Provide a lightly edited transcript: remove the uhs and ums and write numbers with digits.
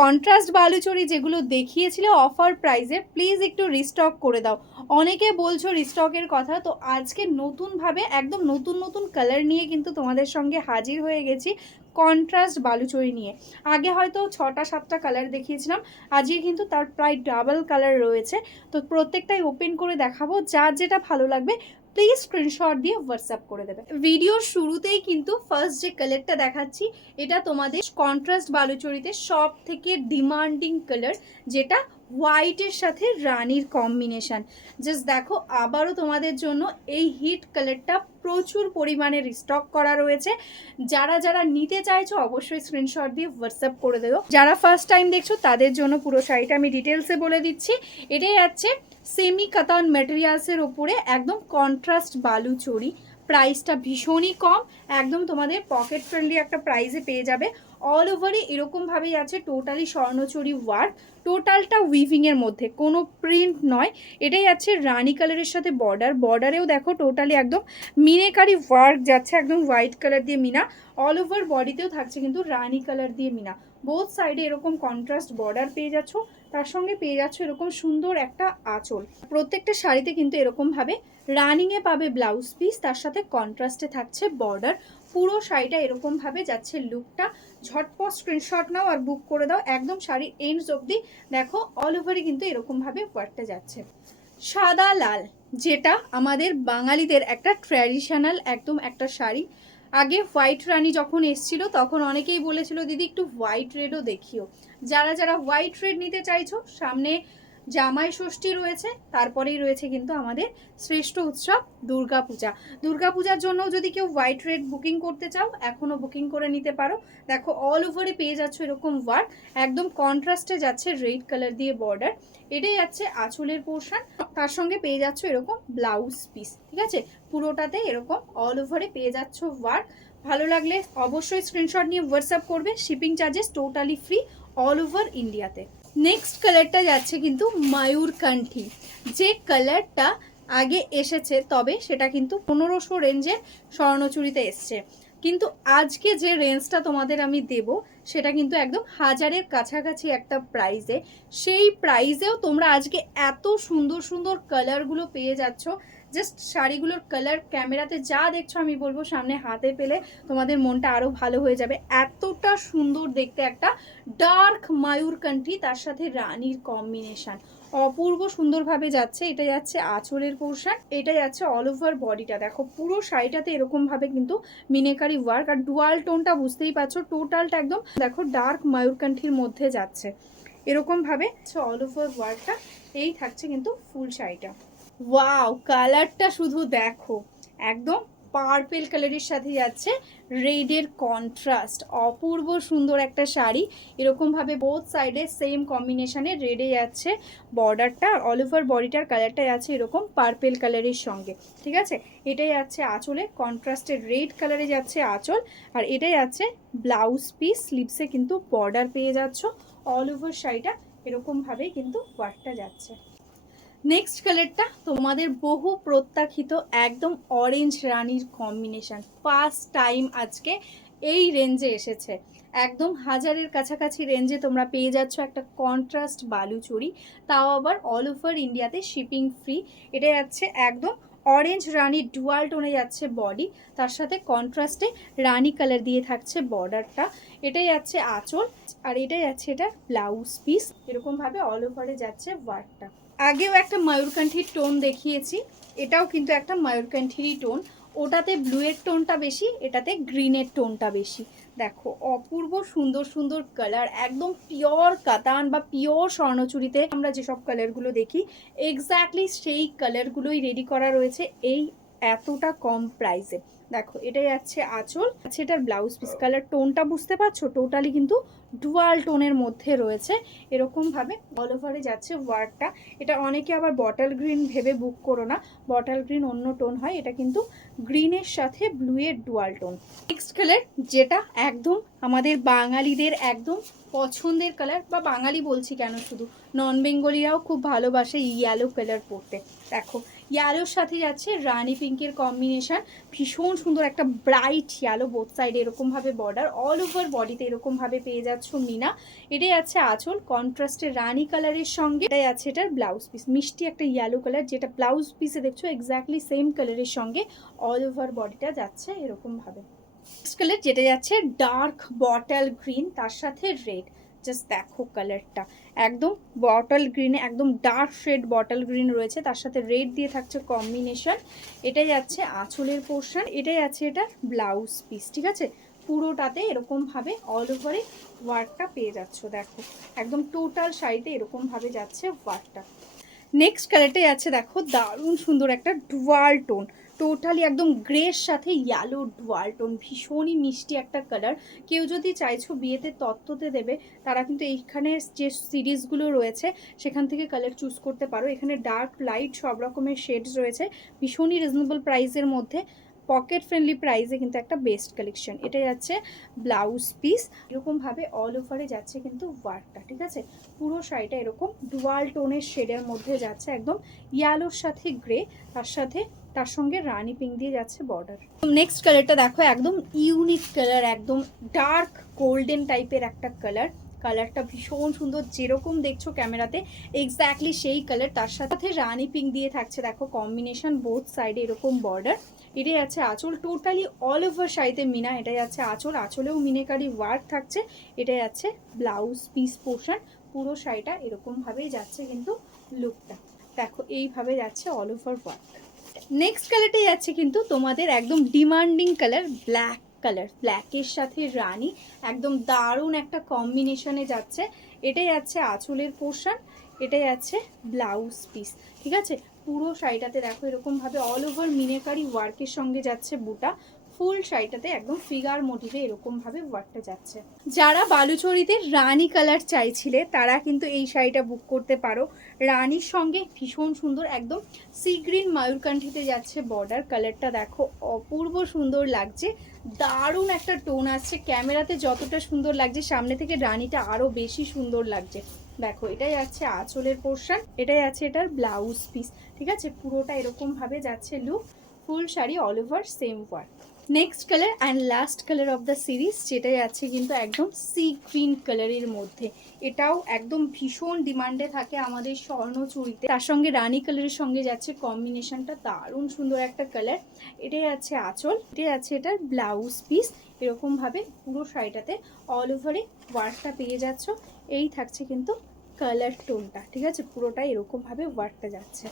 Contrast Baluchari যেগুলো দেখিয়েছিলে offer প্রাইসে, please একটু রিস্টক করে দাও। অনেকে বলছো রিস্টকের কথা, তো আজকে নতুনভাবে একদম নতুন নতুন কালার নিয়ে কিন্তু তোমাদের সঙ্গে হাজির হয়ে গেছি কন্ট্রাস্ট বালুচরি নিয়ে। আগে হয়তো 6টা 7টা কালার দেখিয়েছিলাম, আজকে কিন্তু তার প্রায় ডাবল কালার রয়েছে। তো প্রত্যেকটাই ওপেন করে দেখাবো, যার যেটা ভালো লাগবে প্লিজ স্ক্রিনশট দিয়ে হোয়াটসঅ্যাপ করে দেবে। ভিডিওর শুরুতেই কিন্তু ফার্স্ট যে কালারটা দেখাচ্ছি, এটা তোমাদের কন্ট্রাস্ট বালুচরিতে সব থেকে ডিমান্ডিং কালার, যেটা হোয়াইটের সাথে রানীর কম্বিনেশন। জাস্ট দেখো, আবারও তোমাদের জন্য এই হিট কালারটা প্রচুর পরিমাণে রিস্টক করা রয়েছে। যারা যারা নিতে চাইছো অবশ্যই স্ক্রিনশট দিয়ে হোয়াটসঅ্যাপ করে দেবো। যারা ফার্স্ট টাইম দেখছো তাদের জন্য পুরো শাড়িটা আমি ডিটেলসে বলে দিচ্ছি। এটাই আছে সেমি কাতান ম্যাটেরিয়ালসের ওপরে একদম কন্ট্রাস্ট বালুচরি। প্রাইসটা ভীষণই কম, একদম তোমাদের পকেট ফ্রেন্ডলি একটা প্রাইসে পেয়ে যাবে। অল ওভারই এরকমভাবেই আছে টোটালি স্বর্ণচুরি ওয়ার্ক, টোটালটা উইভিংয়ের মধ্যে, কোনো প্রিন্ট নয়। এটাই আছে রানী কালারের সাথে বর্ডার, বর্ডারেও দেখো টোটালি একদম মিনেকারি ওয়ার্ক যাচ্ছে, একদম হোয়াইট কালার দিয়ে মিনা। অল ওভার বডিতেও থাকছে কিন্তু রানী কালার দিয়ে মিনা। বোথ সাইডে এরকম কন্ট্রাস্ট বর্ডার পেয়ে যাচ্ছ, তার সঙ্গে পেয়ে যাচ্ছ এরকম সুন্দর একটা আঁচল। প্রত্যেকটা শাড়িতে কিন্তু এরকমভাবে রানিংয়ে পাবে ব্লাউজ পিস, তার সাথে কন্ট্রাস্টে থাকছে বর্ডার। পুরো শাড়িটা এরকমভাবে যাচ্ছে লুকটা। ঝটপট স্ক্রিনশট নাও আর বুক করে দাও, একদম শাড়ির এন্ডস অবধি দেখো অল ওভারই কিন্তু এরকমভাবে ওয়ার্কটা যাচ্ছে। সাদা লাল, যেটা আমাদের বাঙালিদের একটা ট্র্যাডিশনাল একদম একটা শাড়ি। আগে হোয়াইট রানী যখন এসছিল তখন অনেকেই বলেছিল দিদি একটু হোয়াইট রেডও দেখিও। যারা যারা হোয়াইট রেড নিতে চাইছো, সামনে জামাই ষষ্ঠী রয়েছে, তারপরেই রয়েছে কিন্তু আমাদের শ্রেষ্ঠ উৎসব দুর্গাপূজা। দুর্গাপূজার জন্য যদি কেউ হোয়াইট রেড বুকিং করতে চাও এখনও বুকিং করে নিতে পারো। দেখো অল ওভারে পেয়ে যাচ্ছ এরকম ওয়ার্ক, একদম কন্ট্রাস্টে যাচ্ছে রেড কালার দিয়ে বর্ডার। এটাই যাচ্ছে আঁচলের পোর্শন, তার সঙ্গে পেয়ে যাচ্ছ এরকম ব্লাউজ পিস। ঠিক আছে, পুরোটাতে এরকম অল ওভারে পেয়ে যাচ্ছ ওয়ার্ক। ভালো লাগলে অবশ্যই স্ক্রিনশট নিয়ে হোয়াটসঅ্যাপ করবে, shipping charges totally free all over ইন্ডিয়াতে। নেক্সট কালারটা যাচ্ছে কিন্তু ময়ূরকণ্ঠী, যে কালারটা আগে এসেছে তবে সেটা কিন্তু 1500 রেঞ্জের স্বর্ণচুরিতে এসছে, কিন্তু আজকে যে রেঞ্জটা তোমাদের আমি দেব সেটা কিন্তু একদম 1000-এর কাছাকাছি একটা প্রাইসে। সেই প্রাইসেও তোমরা আজকে এত সুন্দর সুন্দর কালারগুলো পেয়ে যাচ্ছ। জাস্ট শাড়িগুলোর কালার ক্যামেরাতে যা দেখছো আমি বলবো সামনে হাতে পেলে তোমাদের মনটা আরও ভালো হয়ে যাবে। এতটা সুন্দর দেখতে একটা ডার্ক ময়ূরকণ্ঠী, তার সাথে রানীর কম্বিনেশন অপূর্ব সুন্দরভাবে যাচ্ছে। এটা যাচ্ছে আঁচলের পোর্শন, এটা যাচ্ছে অল ওভার বডিটা। দেখো পুরো শাড়িটাতে এরকম ভাবে কিন্তু মিনেকারি ওয়ার্ক, আর ডুয়াল টোনটা বুঝতেই পারছো, টোটালটা একদম দেখো ডার্ক ময়ূরকণ্ঠীর মধ্যে যাচ্ছে এরকম ভাবে অল ওভার ওয়ার্কটা। এই থাকছে কিন্তু ফুল শাড়িটা। ওয়াও, কালারটা শুধু দেখো, একদম পার্পেল কালারের সাথে যাচ্ছে রেডের কন্ট্রাস্ট। অপূর্ব সুন্দর একটা শাড়ি, এরকমভাবে বোথ সাইডে সেম কম্বিনেশনে রেডে যাচ্ছে বর্ডারটা, অল ওভার বডিটার কালারটা যাচ্ছে এরকম পার্পেল কালারের সঙ্গে। ঠিক আছে, এটাই যাচ্ছে আঁচলে, কন্ট্রাস্টের রেড কালারে যাচ্ছে আঁচল, আর এটাই যাচ্ছে ব্লাউজ পিস। স্লিভসে কিন্তু বর্ডার পেয়ে যাচ্ছ, অল ওভার শাড়িটা এরকমভাবেই কিন্তু ওয়ার্কটা যাচ্ছে। নেক্সট কালারটা তোমাদের বহু প্রত্যাখিত একদম অরেঞ্জ রানীর কম্বিনেশন, ফার্স্ট টাইম আজকে এই রেঞ্জে এসেছে। একদম 1000-এর কাছাকাছি রেঞ্জে তোমরা পেয়ে যাচ্ছ একটা কন্ট্রাস্ট বালুচরি, তাও আবার অল ওভার ইন্ডিয়াতে শিপিং ফ্রি। এটা যাচ্ছে একদম অরেঞ্জ রানী ডুয়াল টোনে যাচ্ছে বডি, তার সাথে কন্ট্রাস্টে রানী কালার দিয়ে থাকছে বর্ডারটা। এটাই যাচ্ছে আঁচল, আর এটাই যাচ্ছে এটা ব্লাউজ পিস। এরকমভাবে অল ওভারে যাচ্ছে ওয়ার্কটা। আগেও একটা ময়ূরকণ্ঠীর টোন দেখিয়েছি, এটাও কিন্তু একটা ময়ূরকণ্ঠীরই টোন। ওটাতে ব্লুয়ের টোনটা বেশি, এটাতে গ্রিনের টোনটা বেশি। দেখো অপূর্ব সুন্দর সুন্দর কালার, একদম পিওর কাতান বা পিওর স্বর্ণচুরিতে আমরা যেসব কালারগুলো দেখি এক্স্যাক্টলি সেই কালারগুলোই রেডি করা রয়েছে এই এতটা কম প্রাইসে। দেখো এটা যাচ্ছে আঁচল, আচ্ছা এটার ব্লাউজ পিস। কালার টোনটা বুঝতে পারছো, টোটালি কিন্তু ডুয়াল টোনের মধ্যে রয়েছে। এরকমভাবে অল ওভারে যাচ্ছে ওয়ার্কটা। এটা অনেকে আবার বটল গ্রিন ভেবে বুক করো না, বটল গ্রিন অন্য টোন হয়, এটা কিন্তু গ্রিনের সাথে ব্লুয়ের ডুয়াল টোন। নেক্সট কালার, যেটা একদম আমাদের বাঙালিদের একদম পছন্দের কালার, বা বাঙালি বলছি কেন, শুধু নন বেঙ্গলিরাও খুব ভালোবাসে ইয়েলো কালার পরতে। দেখো ইয়েলোর সাথে যাচ্ছে রানি পিঙ্কের কম্বিনেশন, ভীষণ সুন্দর একটা ব্রাইট ইয়েলো, বোথ সাইডে এরকমভাবে বর্ডার, অল ওভার বডিতে এরকমভাবে পেয়ে যাচ্ছ মিনা। এটাই আছে আঁচল কন্ট্রাস্টের রানি কালারের সঙ্গে, এটাই আছে এটার ব্লাউজ পিস, মিষ্টি একটা ইয়েলো কালার, যেটা ব্লাউজ পিসে দেখছো এক্স্যাক্টলি সেম কালারের সঙ্গে অল ওভার বডিটা যাচ্ছে এরকমভাবে। নেক্সট কালার যেটা যাচ্ছে ডার্ক বটল গ্রিন, তার সাথে রেড, জাস্ট দেখো কালারটা একদম বটল গ্রিনে, একদম ডার্ক শেড বটল গ্রিন রয়েছে, তার সাথে রেড দিয়ে থাকছে কম্বিনেশন। এটাই যাচ্ছে আঁচলের পোর্শন, এটাই আছে এটা ব্লাউজ পিস, ঠিক আছে। পুরোটাতে এরকমভাবে অল ওভারে ওয়ার্কটা পেয়ে যাচ্ছ, দেখো একদম টোটাল শাড়িতে এরকমভাবে যাচ্ছে ওয়ার্কটা। নেক্সট কালারটাই আছে দেখো দারুণ সুন্দর একটা ডুয়াল টোন, টোটালি একদম গ্রের সাথে ইয়েলো ডুয়াল টোন, ভীষণই মিষ্টি একটা কালার। কেউ যদি চাইছো বিয়েতে তত্ত্বতে দেবে, তারা কিন্তু এইখানে যে সিরিজগুলো রয়েছে সেখান থেকে কালার চুজ করতে পারো। এখানে ডার্ক লাইট সব রকমের শেডস রয়েছে, ভীষণই রিজনেবল প্রাইসের মধ্যে, পকেট ফ্রেন্ডলি প্রাইসে কিন্তু একটা বেস্ট কালেকশন। এটা যাচ্ছে ব্লাউজ পিস, এরকমভাবে অল ওভারে যাচ্ছে কিন্তু ওয়ার্কটা, ঠিক আছে। পুরো শাড়িটা এরকম ডুয়াল টোনের শেডের মধ্যে যাচ্ছে, একদম ইয়ালোর সাথে গ্রে, তার সঙ্গে রানি পিঙ্ক দিয়ে যাচ্ছে বর্ডার। নেক্সট কালারটা দেখো একদম ইউনিক কালার, একদম ডার্ক গোল্ডেন টাইপের একটা কালার, কালারটা ভীষণ সুন্দর, যেরকম দেখছো ক্যামেরাতে এক্স্যাক্টলি সেই কালার, তার সাথে রানি পিঙ্ক দিয়ে থাকছে দেখো কম্বিনেশন, বোথ সাইডে এরকম বর্ডার। এটাই আছে আঁচল, টোটালি অল ওভার শাড়িতে মিনা, এটাই আছে আঁচল, আঁচলেও মিনেকারি ওয়ার্ক থাকছে, এটাই আছে ব্লাউজ পিস পোর্শন। পুরো শাড়িটা এরকমভাবেই যাচ্ছে কিন্তু লুকটা, দেখো এইভাবে যাচ্ছে অল ওভার ওয়ার্ক। নেক্সট কালারটাই যাচ্ছে কিন্তু তোমাদের একদম ডিমান্ডিং কালার, ব্ল্যাক কালার, ব্ল্যাকের সাথে রানি, একদম দারুণ একটা কম্বিনেশনে যাচ্ছে। এটাই আছে আঁচলের পোর্শন, এটাই আছে ব্লাউজ পিস, ঠিক আছে। পুরো শাড়িটাতে দেখো এরকমভাবে অল ওভার মিনেকারি ওয়ার্কের সঙ্গে যাচ্ছে বুটা, ফুল শাড়িটাতে একদম ফিগার মোটিভে এরকমভাবে ওয়ার্কটা যাচ্ছে। যারা বালুচরীতে রানি কালার চাইছিলে তারা কিন্তু এই শাড়িটা বুক করতে পারো। রানির সঙ্গে ভীষণ সুন্দর একদম সি গ্রিন ময়ূরকান্ঠিতে যাচ্ছে বর্ডার, কালারটা দেখো অপূর্ব সুন্দর লাগছে, দারুণ একটা টোন আসছে, ক্যামেরাতে যতটা সুন্দর লাগছে সামনে থেকে রানিটা আরো বেশি সুন্দর লাগছে। দেখো এটাই আছে আঁচলের পোর্শন, এটাই আছে এটার ব্লাউজ পিস, ঠিক আছে। পুরোটা এরকম ভাবে যাচ্ছে look, full sari all over same work. Next colour and last colour of the series, যেটাই আছে কিন্তু একদম সি গ্রিন কালারের মধ্যে, এটাও একদম ভীষণ ডিমান্ডে থাকে আমাদের স্বর্ণচুরিতে, তার সঙ্গে রানী কালারের সঙ্গে যাচ্ছে কম্বিনেশনটা, দারুণ সুন্দর একটা কালার। এটাই আছে আঁচল, এটাই আছে এটার ব্লাউজ পিস, এরকমভাবে পুরো শাড়িটাতে অল ওভারে ওয়ার্কটা পেয়ে যাচ্ছ। এই থাকছে কিন্তু কালার টোনটা, ঠিক আছে, পুরোটাই এরকমভাবে ওয়ার্কটা যাচ্ছে।